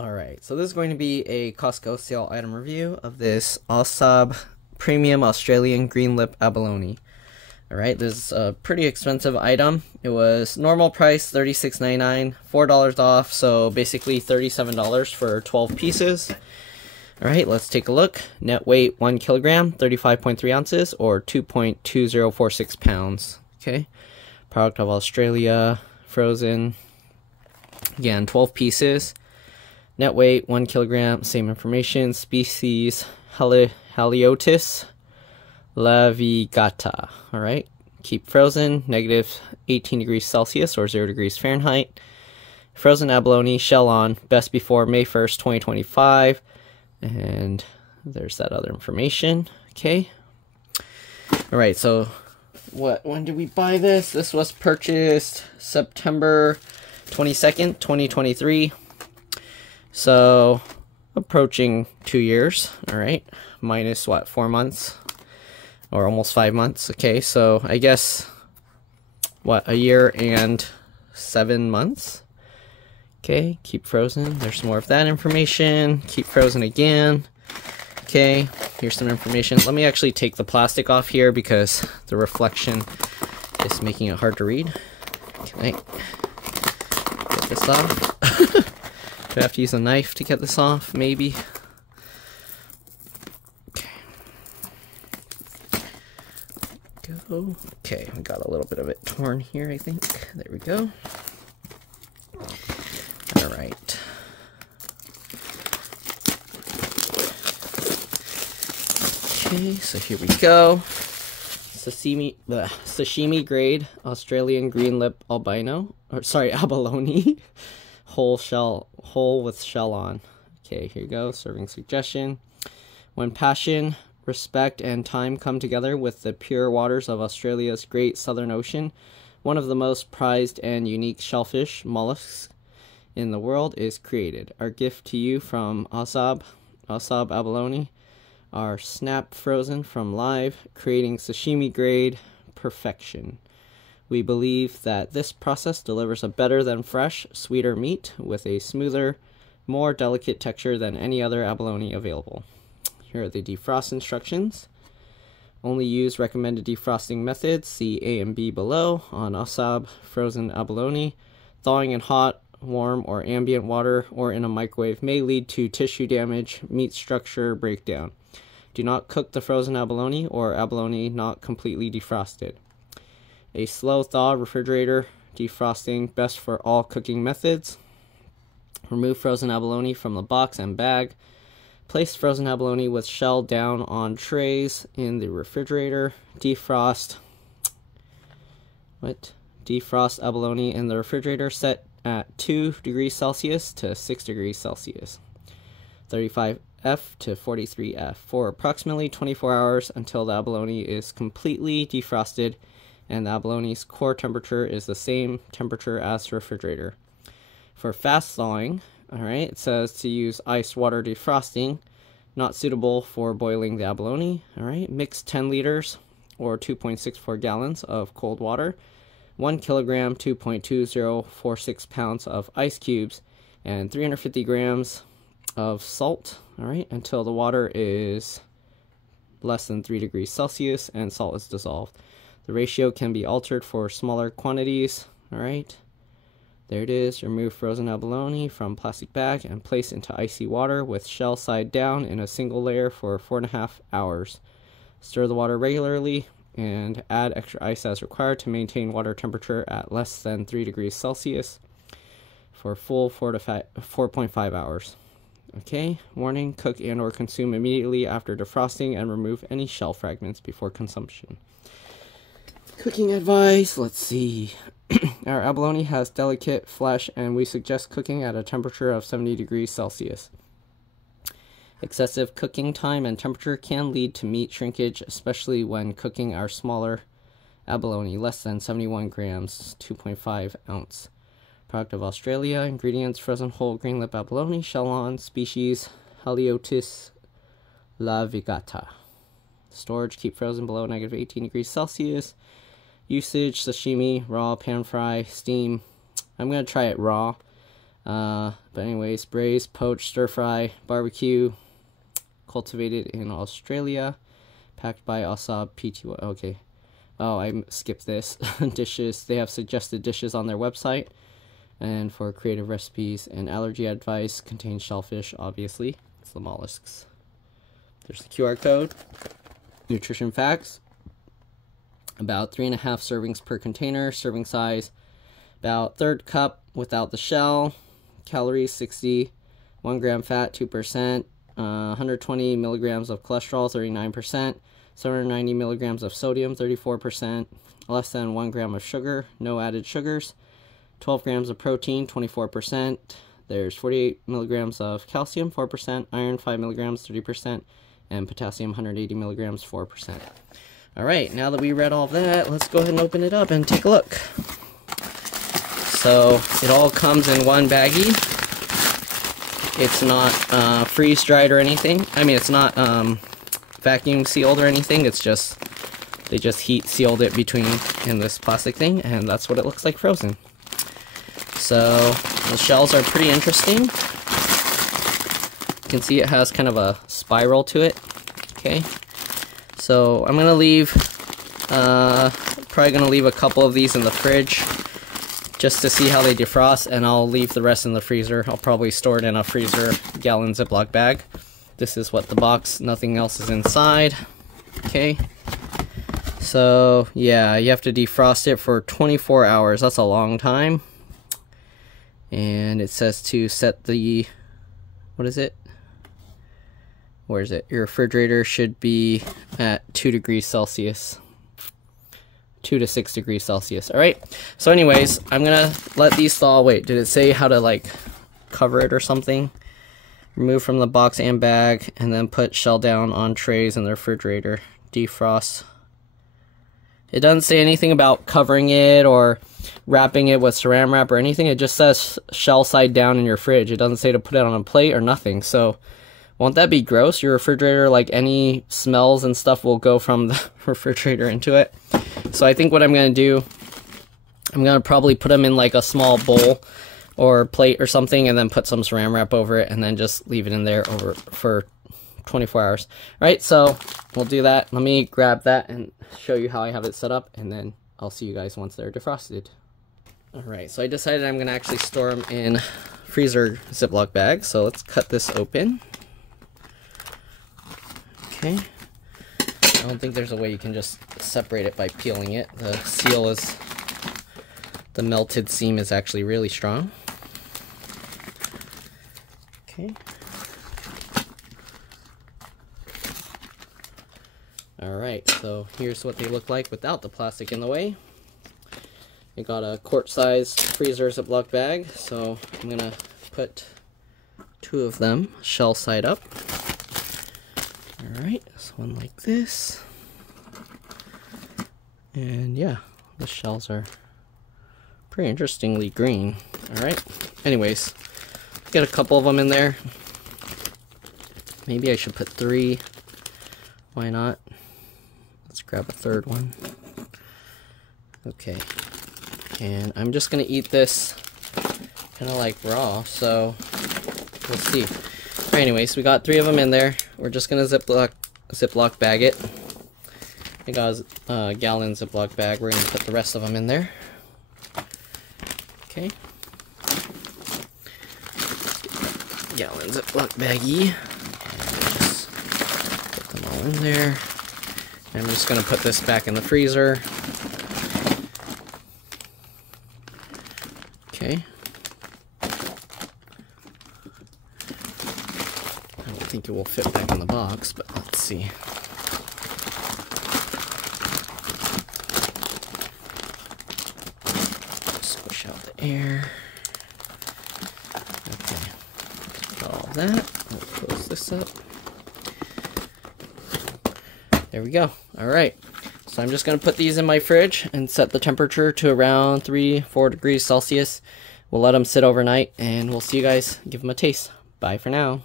Alright, so this is going to be a Costco sale item review of this Ausab Premium Australian Greenlip Abalone. Alright, this is a pretty expensive item. It was normal price $36.99, $4 off, so basically $37 for 12 pieces. Alright, let's take a look. Net weight 1 kilogram, 35.3 ounces, or 2.2046 pounds. Okay, product of Australia, frozen. Again, 12 pieces. Net weight 1 kilogram, same information. Species Haliotis lavigata. Alright, keep frozen, negative 18 degrees Celsius or 0 degrees Fahrenheit. Frozen abalone, shell on, best before May 1st, 2025. And there's that other information. Okay. Alright, so when did we buy this? This was purchased September 22nd, 2023. So, approaching 2 years, alright, minus what, 4 months, or almost 5 months, okay, so I guess, what, a year and 7 months, okay, keep frozen, there's more of that information, keep frozen again, okay, here's some information. Let me actually take the plastic off here because the reflection is making it hard to read. Can I get this off? Do I have to use a knife to get this off? Maybe. Okay. Go. Okay, we got a little bit of it torn here, I think. There we go. Alright. Okay, so here we go. Sashimi grade Australian Greenlip albino. Or sorry, abalone. Whole with shell on. Okay, here you go. Serving suggestion. When passion, respect, and time come together with the pure waters of Australia's Great Southern Ocean, one of the most prized and unique shellfish mollusks in the world is created. Our gift to you from Ausab abalone, are snap frozen from live, creating sashimi grade perfection. We believe that this process delivers a better than fresh, sweeter meat with a smoother, more delicate texture than any other abalone available. Here are the defrost instructions. Only use recommended defrosting methods. See A and B below on Ausab frozen abalone. Thawing in hot, warm, or ambient water or in a microwave may lead to tissue damage, meat structure breakdown. Do not cook the frozen abalone or abalone not completely defrosted. A slow thaw refrigerator defrosting, best for all cooking methods. Remove frozen abalone from the box and bag. Place frozen abalone with shell down on trays in the refrigerator. Defrost abalone in the refrigerator, set at 2 degrees Celsius to 6 degrees Celsius. 35F to 43F for approximately 24 hours until the abalone is completely defrosted and the abalone's core temperature is the same temperature as refrigerator. For fast thawing, alright, it says to use ice water defrosting, not suitable for boiling the abalone. Alright, mix 10 liters or 2.64 gallons of cold water, 1 kilogram, 2.2046 pounds of ice cubes, and 350 grams of salt, alright, until the water is less than 3 degrees Celsius and salt is dissolved. The ratio can be altered for smaller quantities. Alright, there it is. Remove frozen abalone from plastic bag and place into icy water with shell side down in a single layer for 4.5 hours. Stir the water regularly and add extra ice as required to maintain water temperature at less than 3 degrees Celsius for full 4.5 hours. Okay, warning, cook and or consume immediately after defrosting and remove any shell fragments before consumption. Cooking advice, let's see. Our abalone has delicate flesh and we suggest cooking at a temperature of 70 degrees Celsius. Excessive cooking time and temperature can lead to meat shrinkage, especially when cooking our smaller abalone, less than 71 grams, 2.5 ounce. Product of Australia. Ingredients: frozen whole Greenlip abalone, shell on, species Haliotis lavigata. Storage: keep frozen below negative 18 degrees Celsius. Usage: sashimi, raw, pan fry, steam. I'm going to try it raw. But anyways, braised, poached, stir fry, barbecue, cultivated in Australia, packed by Ausab Pty. Okay. Oh, I skipped this. Dishes. They have suggested dishes on their website. And for creative recipes and allergy advice, contains shellfish, obviously. It's the mollusks. There's the QR code. Nutrition facts. About 3.5 servings per container. Serving size, about 1/3 cup without the shell. Calories, 60. 1 gram fat, 2%. 120 milligrams of cholesterol, 39%. 790 milligrams of sodium, 34%. Less than 1 gram of sugar, no added sugars. 12 grams of protein, 24%. There's 48 milligrams of calcium, 4%. Iron, 5 milligrams, 30%. And potassium, 180 milligrams, 4%. Alright, now that we read all of that, let's go ahead and open it up and take a look. So, it all comes in one baggie. It's not freeze-dried or anything. I mean, it's not vacuum sealed or anything. It's just, they just heat sealed it in this plastic thing, and that's what it looks like frozen. So, the shells are pretty interesting. You can see it has kind of a spiral to it. Okay. So, I'm going to leave, probably going to leave a couple of these in the fridge just to see how they defrost, and I'll leave the rest in the freezer. I'll probably store it in a freezer gallon Ziploc bag. This is what the box, nothing else is inside. Okay. So, yeah, you have to defrost it for 24 hours. That's a long time. And it says to set the, what is it? Where is it? Your refrigerator should be at 2 degrees Celsius. 2 to 6 degrees Celsius. Alright, so anyways, I'm gonna let these thaw. Wait, did it say how to like cover it or something? Remove from the box and bag, and then put shell down on trays in the refrigerator. Defrost. It doesn't say anything about covering it or wrapping it with saran wrap or anything. It just says shell side down in your fridge. It doesn't say to put it on a plate or nothing. So, won't that be gross? Your refrigerator, like any smells and stuff will go from the refrigerator into it. So I think what I'm going to do, I'm going to probably put them in like a small bowl or plate or something, and then put some saran wrap over it, and then just leave it in there for 24 hours. All right, so we'll do that. Let me grab that and show you how I have it set up, and then I'll see you guys once they're defrosted. All right, so I decided I'm going to actually store them in freezer Ziploc bags. So let's cut this open. Okay. I don't think there's a way you can just separate it by peeling it. The seal is, the melted seam is actually really strong. Okay. Alright, so here's what they look like without the plastic in the way. I got a quart-sized freezer Ziploc bag, so I'm gonna put 2 of them shell side up. Alright, so one like this. And yeah, the shells are pretty interestingly green. Alright, anyways, get a couple of them in there. Maybe I should put 3. Why not? Let's grab a 3rd one. Okay, and I'm just gonna eat this kind of like raw, so we'll see. Alright, anyways, we got 3 of them in there. We're just gonna Ziploc bag it. I got a gallon Ziploc bag. We're gonna put the rest of them in there. Okay. Gallon Ziploc baggie. Just put them all in there. I'm just gonna put this back in the freezer. Okay. I don't think it will fit back in the box, but let's see. Squish out the air. Okay. Got all that. I'll close this up. There we go. Alright. So I'm just going to put these in my fridge and set the temperature to around 3-4 degrees Celsius. We'll let them sit overnight, and we'll see you guys. Give them a taste. Bye for now.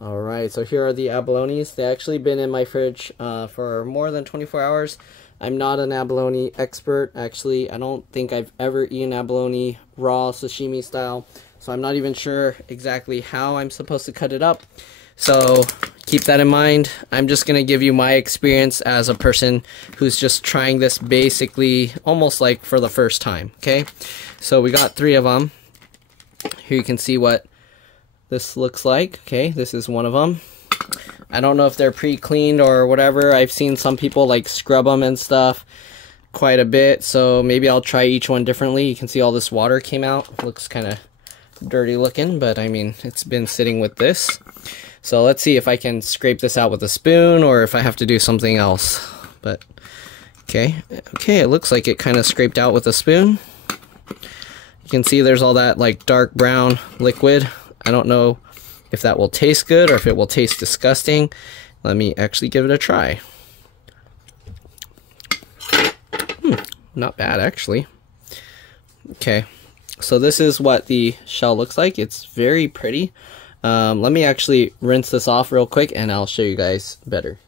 Alright, so here are the abalones. They actually been in my fridge for more than 24 hours. I'm not an abalone expert. Actually, I don't think I've ever eaten abalone raw sashimi style, so I'm not even sure exactly how I'm supposed to cut it up. So keep that in mind. I'm just going to give you my experience as a person who's just trying this basically almost like for the first time, okay? So we got 3 of them. Here you can see what this looks like. Okay, this is one of them. I don't know if they're pre-cleaned or whatever. I've seen some people like scrub them and stuff quite a bit, so maybe I'll try each one differently. You can see all this water came out. Looks kind of dirty looking, but I mean, it's been sitting with this. So let's see if I can scrape this out with a spoon or if I have to do something else. But okay, it looks like it kind of scraped out with a spoon. You can see there's all that like dark brown liquid. I don't know if that will taste good or if it will taste disgusting. Let me actually give it a try. Not bad actually. Okay, so this is what the shell looks like. It's very pretty. Let me actually rinse this off real quick and I'll show you guys better.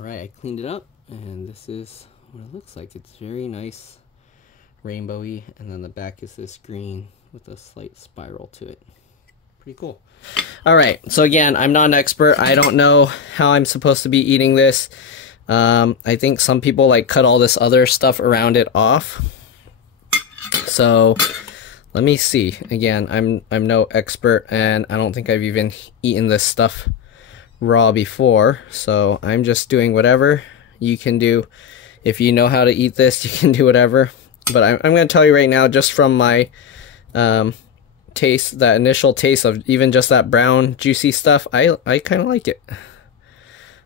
Alright, I cleaned it up and this is what it looks like. It's very nice, rainbowy, and then the back is this green with a slight spiral to it. Pretty cool. Alright, so again, I'm not an expert. I don't know how I'm supposed to be eating this. I think some people like cut all this other stuff around it off. So let me see. Again, I'm no expert and I don't think I've even eaten this stuff raw before. So I'm just doing whatever you can do. If you know how to eat this, you can do whatever. But I'm going to tell you right now, just from my taste, that initial taste of even just that brown juicy stuff, I kind of like it.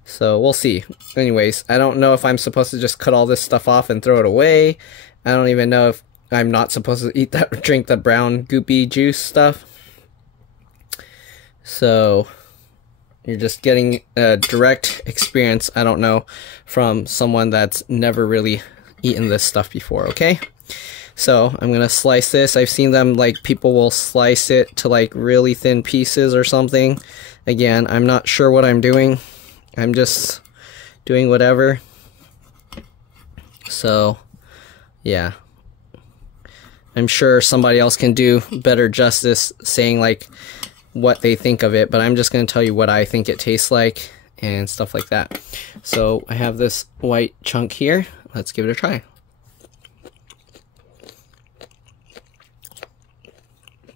So we'll see. Anyways, I don't know if I'm supposed to just cut all this stuff off and throw it away. I don't even know if I'm not supposed to eat that, drink the brown goopy juice stuff. So you're just getting a direct experience, I don't know, from someone that's never really eaten this stuff before, okay? So I'm gonna slice this. I've seen them, like, people will slice it to like really thin pieces or something. Again, I'm not sure what I'm doing. I'm just doing whatever. So yeah, I'm sure somebody else can do better justice saying like what they think of it, but I'm just going to tell you what I think it tastes like and stuff like that. So I have this white chunk here. Let's give it a try.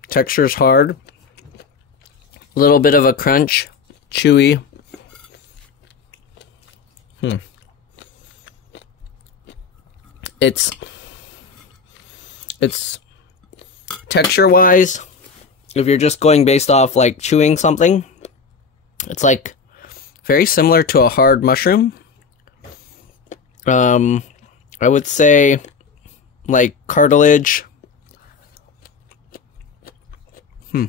Texture's hard. A little bit of a crunch. Chewy. It's texture-wise, if you're just going based off like chewing something, it's like very similar to a hard mushroom. I would say like cartilage. I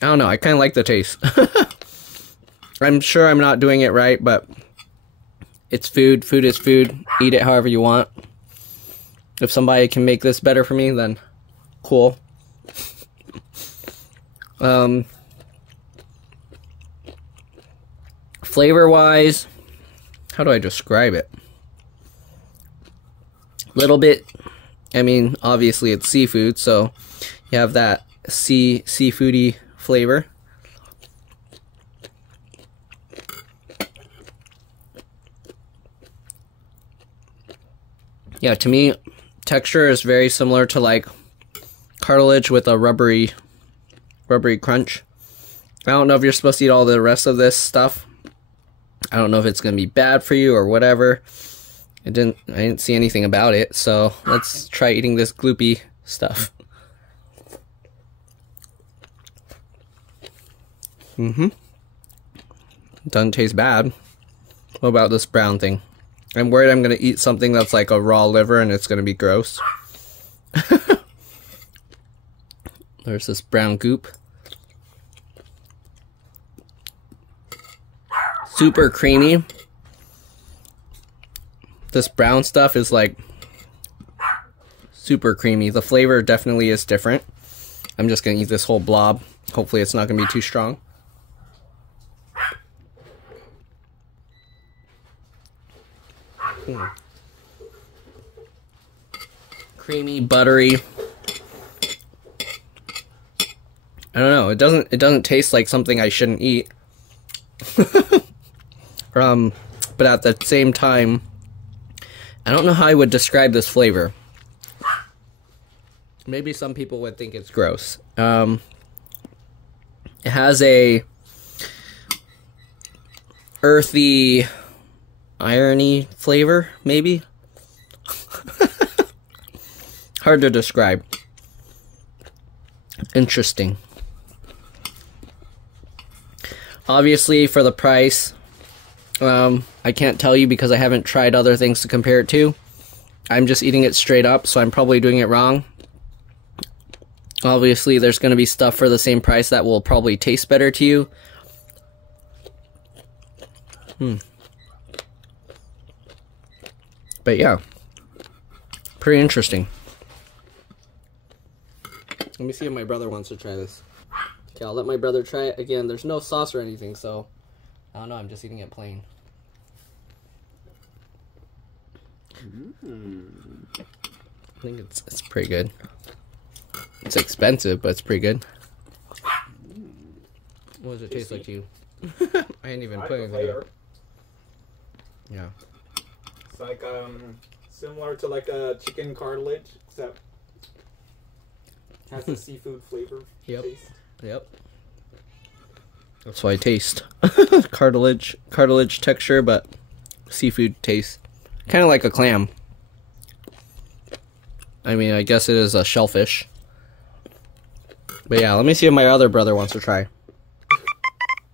don't know, I kind of like the taste. I'm sure I'm not doing it right, but it's food. Food is food. Eat it however you want. If somebody can make this better for me, then cool. Flavor-wise, how do I describe it? Little bit, I mean, obviously it's seafood, so you have that seafoody flavor. Yeah, to me, texture is very similar to like cartilage with a rubbery crunch. I don't know if you're supposed to eat all the rest of this stuff. I don't know if it's gonna be bad for you or whatever. I didn't see anything about it, so let's try eating this gloopy stuff. Doesn't taste bad. What about this brown thing? I'm worried I'm gonna eat something that's like a raw liver and it's gonna be gross. There's this brown goop. Super creamy. This brown stuff is like super creamy. The flavor definitely is different. I'm just gonna eat this whole blob. Hopefully it's not gonna be too strong. Creamy, buttery. I don't know. It doesn't taste like something I shouldn't eat. But at the same time, I don't know how I would describe this flavor. Maybe some people would think it's gross. It has a earthy, irony flavor, maybe? Hard to describe. Interesting. Obviously, for the price, I can't tell you because I haven't tried other things to compare it to. I'm just eating it straight up, so I'm probably doing it wrong. Obviously, there's going to be stuff for the same price that will probably taste better to you. But yeah, pretty interesting. Let me see if my brother wants to try this. Okay, I'll let my brother try it. Again, there's no sauce or anything, so I don't know, I'm just eating it plain. I think it's pretty good. It's expensive, but it's pretty good. What does it taste like to you? I ain't even put anything in. Yeah. It's like similar to like a chicken cartilage, except has a seafood flavor. Yep. Taste. Yep. That's why I taste. cartilage texture, but seafood taste. Kind of like a clam. I mean, I guess it is a shellfish. But yeah, let me see if my other brother wants to try.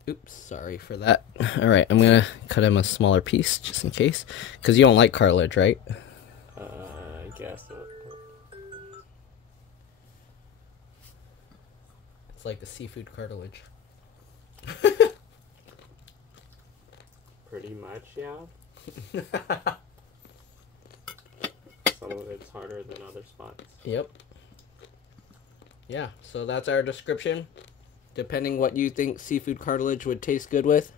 Oops, sorry for that. Alright, I'm gonna cut him a smaller piece, just in case. Because you don't like cartilage, right? I guess so. It's like the seafood cartilage. Pretty much, yeah. Some of it's harder than other spots. Yep. Yeah, so that's our description. Depending what you think seafood cartilage would taste good with,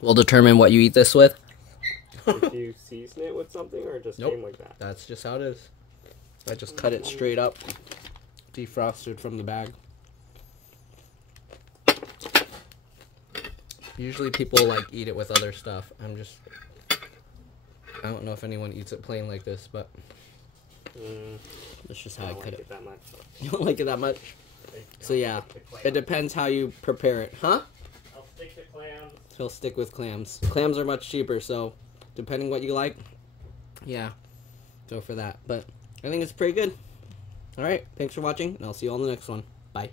will determine what you eat this with. Did you season it with something or just came like that? That's just how it is. I just cut it straight up, defrosted from the bag. Usually people like eat it with other stuff. I don't know if anyone eats it plain like this, but that's just how I cut it. That much. You don't like it that much? So yeah, it depends how you prepare it. Huh? I'll stick to clams. He'll stick with clams. Clams are much cheaper, so depending what you like, yeah, go for that. But I think it's pretty good. Alright, thanks for watching, and I'll see you on the next one. Bye.